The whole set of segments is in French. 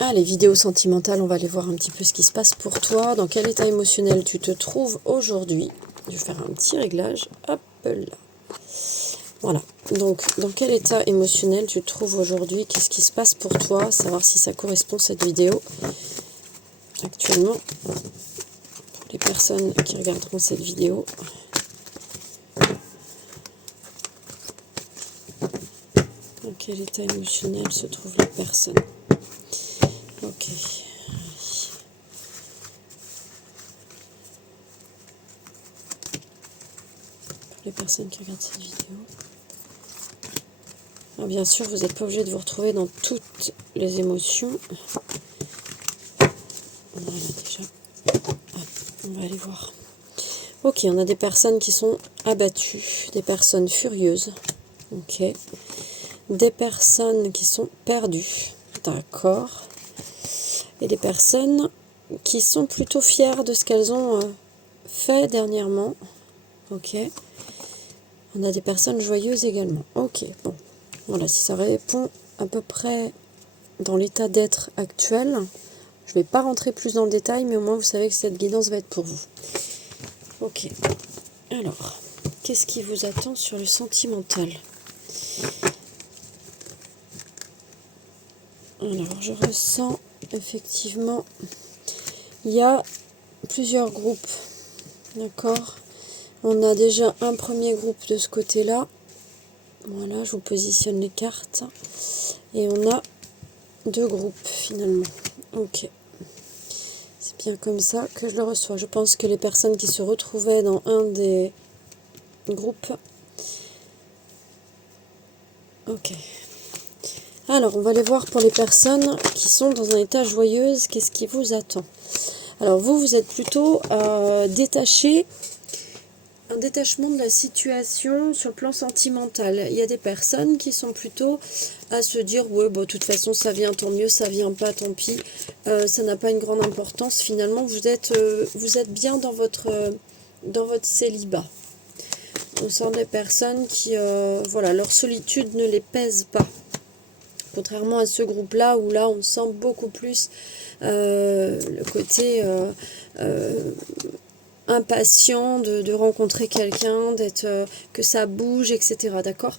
Allez, vidéo sentimentale, on va aller voir un petit peu ce qui se passe pour toi. Dans quel état émotionnel tu te trouves aujourd'hui? Je vais faire un petit réglage. Hop là. Voilà. Donc, dans quel état émotionnel tu te trouves aujourd'hui? Qu'est-ce qui se passe pour toi? Savoir si ça correspond cette vidéo. Actuellement, pour les personnes qui regarderont cette vidéo. Dans quel état émotionnel se trouve la personne? Ok. Pour les personnes qui regardent cette vidéo. Alors bien sûr, vous n'êtes pas obligé de vous retrouver dans toutes les émotions. Voilà déjà. Hop, on va aller voir. Ok, on a des personnes qui sont abattues, des personnes furieuses. Ok. Des personnes qui sont perdues. D'accord. Et des personnes qui sont plutôt fières de ce qu'elles ont fait dernièrement. Ok. On a des personnes joyeuses également. Ok, bon. Voilà, si ça répond à peu près dans l'état d'être actuel. Je ne vais pas rentrer plus dans le détail, mais au moins vous savez que cette guidance va être pour vous. Ok. Alors, qu'est-ce qui vous attend sur le sentimental? Alors, je ressens effectivement, il y a plusieurs groupes. D'accord? On a déjà un premier groupe de ce côté-là. Voilà, je vous positionne les cartes. Et on a deux groupes finalement. Ok. C'est bien comme ça que je le reçois. Je pense que les personnes qui se retrouvaient dans un des groupes... Ok. Alors, on va aller voir pour les personnes qui sont dans un état joyeux. Qu'est-ce qui vous attend? Alors, vous êtes plutôt détaché. Un détachement de la situation sur le plan sentimental. Il y a des personnes qui sont plutôt à se dire ouais, bon, de toute façon ça vient, tant mieux, ça vient pas, tant pis, ça n'a pas une grande importance. Finalement vous êtes bien dans votre célibat. On sent des personnes qui voilà, leur solitude ne les pèse pas, contrairement à ce groupe là où là on sent beaucoup plus le côté impatient de rencontrer quelqu'un, d'être que ça bouge, etc. D'accord?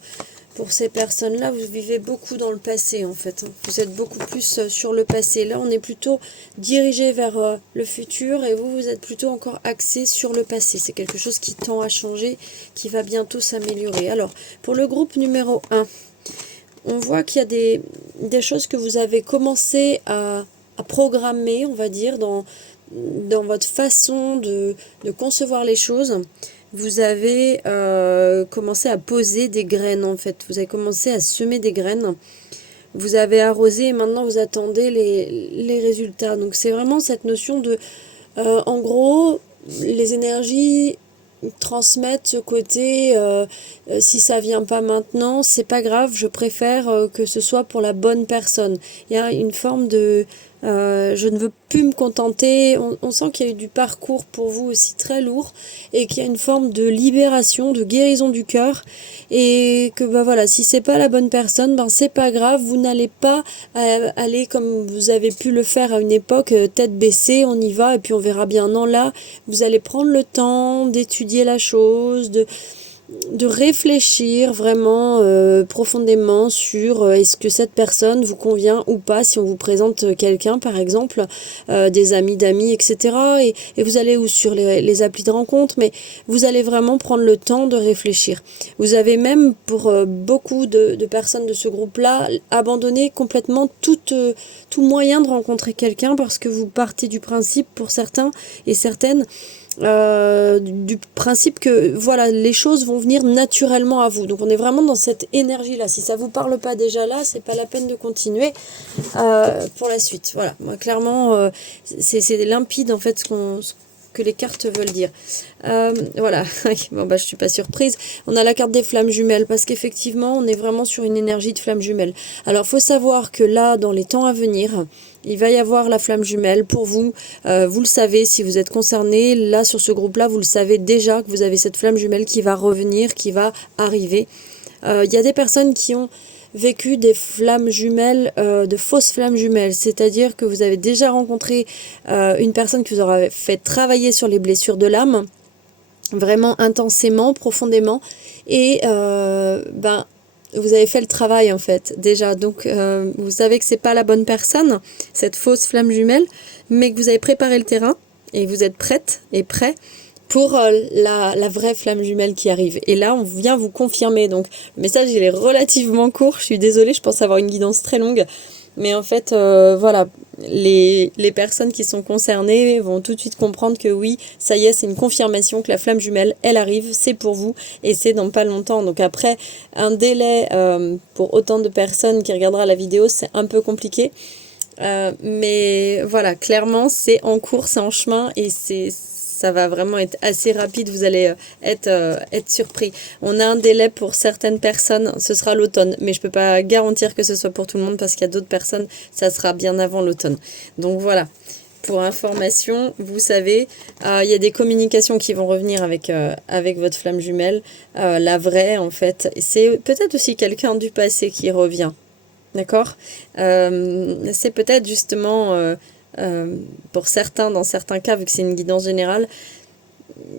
Pour ces personnes-là, vous vivez beaucoup dans le passé, en fait. Vous êtes beaucoup plus sur le passé. Là, on est plutôt dirigé vers le futur et vous êtes plutôt encore axé sur le passé. C'est quelque chose qui tend à changer, qui va bientôt s'améliorer. Alors, pour le groupe numéro 1, on voit qu'il y a des choses que vous avez commencé à programmer, on va dire, dans votre façon de concevoir les choses. Vous avez commencé à poser des graines, en fait. Vous avez commencé à semer des graines. Vous avez arrosé et maintenant vous attendez les résultats. Donc c'est vraiment cette notion de... en gros, les énergies transmettre ce côté si ça vient pas maintenant, c'est pas grave, je préfère que ce soit pour la bonne personne. Il y a une forme de je ne veux plus me contenter. On sent qu'il y a eu du parcours pour vous aussi très lourd et qu'il y a une forme de libération, de guérison du cœur et que bah voilà, si c'est pas la bonne personne, ben c'est pas grave, vous n'allez pas aller comme vous avez pu le faire à une époque, tête baissée, on y va et puis on verra bien. Non, là, vous allez prendre le temps d'étudier la chose, de réfléchir vraiment profondément sur est-ce que cette personne vous convient ou pas, si on vous présente quelqu'un par exemple, des amis d'amis, etc. Et vous allez ou sur les applis de rencontre, mais vous allez vraiment prendre le temps de réfléchir. Vous avez même pour beaucoup de personnes de ce groupe-là abandonné complètement tout moyen de rencontrer quelqu'un parce que vous partez du principe pour certains et certaines du principe que voilà, les choses vont venir naturellement à vous. Donc on est vraiment dans cette énergie là. Si ça vous parle pas déjà là, c'est pas la peine de continuer pour la suite. Voilà, moi clairement c'est limpide en fait ce que les cartes veulent dire. Voilà, bon bah je suis pas surprise. On a la carte des flammes jumelles parce qu'effectivement on est vraiment sur une énergie de flammes jumelles. Alors faut savoir que là dans les temps à venir, il va y avoir la flamme jumelle pour vous. Vous le savez si vous êtes concerné. Là sur ce groupe là vous le savez déjà que vous avez cette flamme jumelle qui va revenir, qui va arriver. Il y a des personnes qui ont vécu des flammes jumelles, de fausses flammes jumelles, c'est-à-dire que vous avez déjà rencontré une personne qui vous aura fait travailler sur les blessures de l'âme, vraiment intensément, profondément, et vous avez fait le travail en fait déjà, donc vous savez que c'est pas la bonne personne, cette fausse flamme jumelle, mais que vous avez préparé le terrain et vous êtes prête et prêt pour la vraie flamme jumelle qui arrive. Et là, on vient vous confirmer. Donc, le message, il est relativement court. Je suis désolée, je pense avoir une guidance très longue. Mais en fait, voilà, les personnes qui sont concernées vont tout de suite comprendre que oui, ça y est, c'est une confirmation que la flamme jumelle, elle arrive, c'est pour vous et c'est dans pas longtemps. Donc après, un délai pour autant de personnes qui regardera la vidéo, c'est un peu compliqué. Mais voilà, clairement, c'est en cours, c'est en chemin et ça va vraiment être assez rapide, vous allez être surpris. On a un délai pour certaines personnes, ce sera l'automne, mais je peux pas garantir que ce soit pour tout le monde parce qu'il y a d'autres personnes, ça sera bien avant l'automne. Donc voilà, pour information, vous savez, il y a des communications qui vont revenir avec votre flamme jumelle, la vraie en fait. C'est peut-être aussi quelqu'un du passé qui revient, d'accord? C'est peut-être justement... pour certains, dans certains cas, vu que c'est une guidance générale,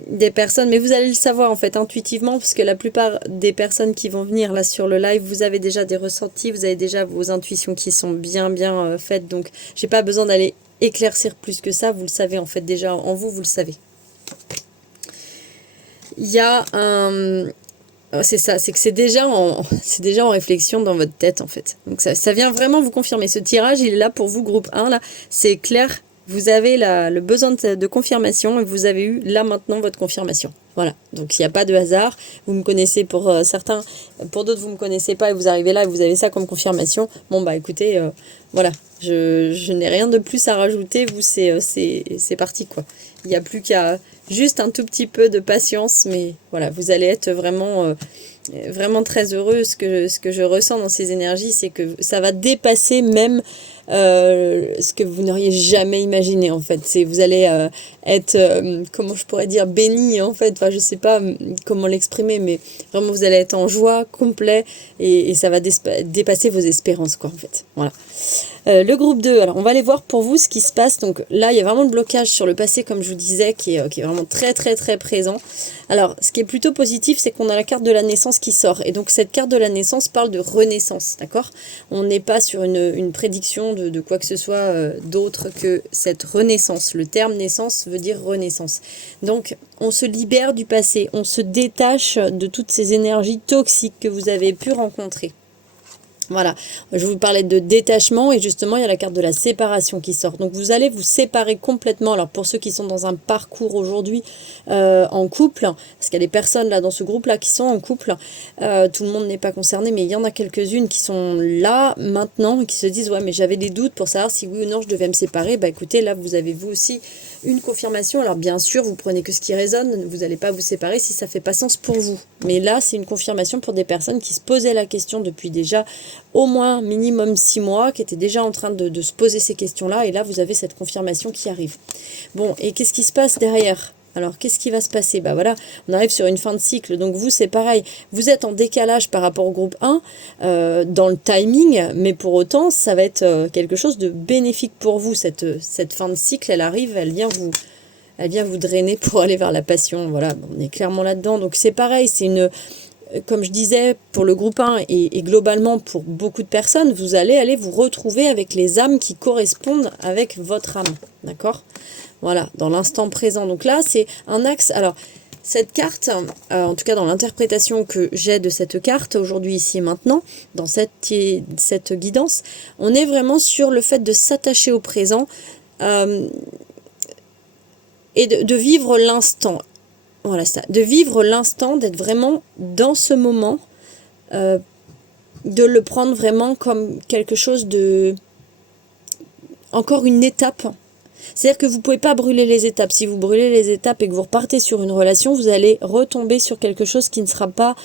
des personnes, mais vous allez le savoir en fait intuitivement, parce que la plupart des personnes qui vont venir là sur le live, vous avez déjà des ressentis, vous avez déjà vos intuitions qui sont bien faites, donc j'ai pas besoin d'aller éclaircir plus que ça, vous le savez en fait déjà en vous, vous le savez. Il y a un... C'est ça, c'est que c'est déjà en réflexion dans votre tête en fait. Donc ça vient vraiment vous confirmer. Ce tirage, il est là pour vous, groupe 1, là, c'est clair, vous avez le besoin de confirmation et vous avez eu là maintenant votre confirmation. Voilà, donc il n'y a pas de hasard. Vous me connaissez pour certains, pour d'autres vous ne me connaissez pas et vous arrivez là et vous avez ça comme confirmation. Bon bah écoutez, voilà, je n'ai rien de plus à rajouter, vous c'est parti quoi. Il n'y a plus qu'à juste un tout petit peu de patience, mais voilà, vous allez être vraiment, vraiment très heureux. Ce que je ressens dans ces énergies, c'est que ça va dépasser même ce que vous n'auriez jamais imaginé en fait. Vous allez être, comment je pourrais dire, béni en fait, enfin je sais pas comment l'exprimer, mais vraiment vous allez être en joie complet et ça va dépasser vos espérances quoi en fait. Voilà. Le groupe 2, alors on va aller voir pour vous ce qui se passe. Donc là il y a vraiment le blocage sur le passé comme je vous disais qui est vraiment très présent. Alors ce qui est plutôt positif, c'est qu'on a la carte de la naissance qui sort, et donc cette carte de la naissance parle de renaissance, d'accord? On n'est pas sur une prédiction de quoi que ce soit d'autre que cette renaissance. Le terme naissance veut dire renaissance. Donc on se libère du passé, on se détache de toutes ces énergies toxiques que vous avez pu rencontrer. Voilà, je vous parlais de détachement et justement il y a la carte de la séparation qui sort. Donc vous allez vous séparer complètement. Alors pour ceux qui sont dans un parcours aujourd'hui en couple, parce qu'il y a des personnes là dans ce groupe là qui sont en couple, tout le monde n'est pas concerné, mais il y en a quelques-unes qui sont là maintenant et qui se disent ouais mais j'avais des doutes pour savoir si oui ou non je devais me séparer. Bah écoutez, là vous avez vous aussi une confirmation. Alors bien sûr vous prenez que ce qui résonne, vous n'allez pas vous séparer si ça fait pas sens pour vous. Mais là c'est une confirmation pour des personnes qui se posaient la question depuis déjà au moins minimum 6 mois, qui étaient déjà en train de se poser ces questions-là, et là vous avez cette confirmation qui arrive. Bon, et qu'est-ce qui se passe derrière? Alors, qu'est-ce qui va se passer? Bah voilà, on arrive sur une fin de cycle, donc vous, c'est pareil. Vous êtes en décalage par rapport au groupe 1, dans le timing, mais pour autant, ça va être quelque chose de bénéfique pour vous. Cette fin de cycle, elle arrive, elle vient vous drainer pour aller vers la passion. Voilà, on est clairement là-dedans. Donc c'est pareil, c'est une... Comme je disais, pour le groupe 1 et globalement pour beaucoup de personnes, vous allez aller vous retrouver avec les âmes qui correspondent avec votre âme. D'accord? Voilà, dans l'instant présent. Donc là, c'est un axe. Alors, cette carte, en tout cas dans l'interprétation que j'ai de cette carte, aujourd'hui, ici et maintenant, dans cette guidance, on est vraiment sur le fait de s'attacher au présent et de vivre l'instant. Voilà ça, de vivre l'instant, d'être vraiment dans ce moment, de le prendre vraiment comme quelque chose de... Encore une étape. C'est-à-dire que vous ne pouvez pas brûler les étapes. Si vous brûlez les étapes et que vous repartez sur une relation, vous allez retomber sur quelque chose qui ne sera pas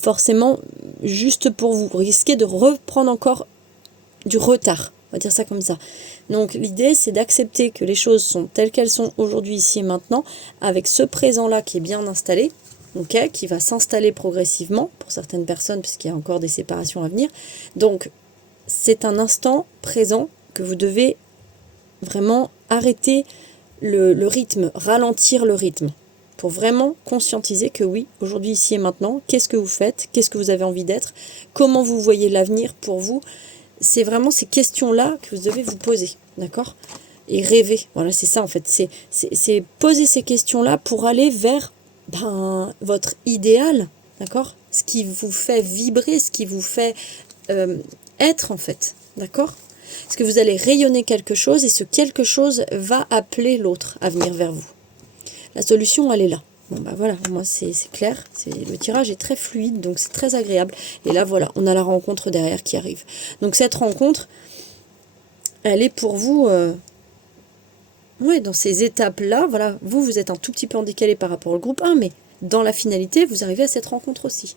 forcément juste pour vous. Vous risquez de reprendre encore du retard. On va dire ça comme ça. Donc l'idée, c'est d'accepter que les choses sont telles qu'elles sont aujourd'hui, ici et maintenant, avec ce présent-là qui est bien installé. ok, qui va s'installer progressivement pour certaines personnes, puisqu'il y a encore des séparations à venir. Donc, c'est un instant présent que vous devez vraiment arrêter le rythme, ralentir le rythme, pour vraiment conscientiser que oui, aujourd'hui, ici et maintenant, qu'est-ce que vous faites, qu'est-ce que vous avez envie d'être, comment vous voyez l'avenir pour vous. C'est vraiment ces questions-là que vous devez vous poser, d'accord? Et rêver, voilà, c'est ça en fait, c'est poser ces questions-là pour aller vers votre idéal, d'accord? Ce qui vous fait vibrer, ce qui vous fait être en fait, d'accord? Parce que vous allez rayonner quelque chose et ce quelque chose va appeler l'autre à venir vers vous. La solution, elle est là. Bon bah voilà, moi c'est clair, le tirage est très fluide, donc c'est très agréable. Et là voilà, on a la rencontre derrière qui arrive. Donc cette rencontre, elle est pour vous, ouais, dans ces étapes-là, voilà, vous êtes un tout petit peu en décalé par rapport au groupe 1, mais dans la finalité, vous arrivez à cette rencontre aussi.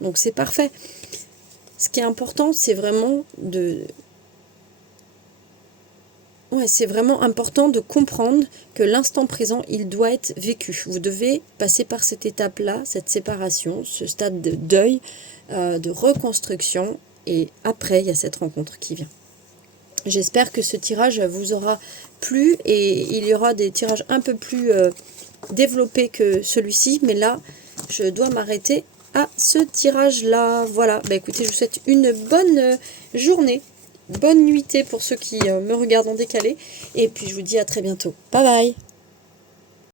Donc c'est parfait. Ce qui est important, c'est vraiment c'est vraiment important de comprendre que l'instant présent, il doit être vécu. Vous devez passer par cette étape-là, cette séparation, ce stade de deuil, de reconstruction, et après, il y a cette rencontre qui vient. J'espère que ce tirage vous aura plu, et il y aura des tirages un peu plus développés que celui-ci, mais là, je dois m'arrêter à ce tirage-là. Voilà, bah écoutez, je vous souhaite une bonne journée. Bonne nuitée pour ceux qui me regardent en décalé. Et puis je vous dis à très bientôt. Bye bye!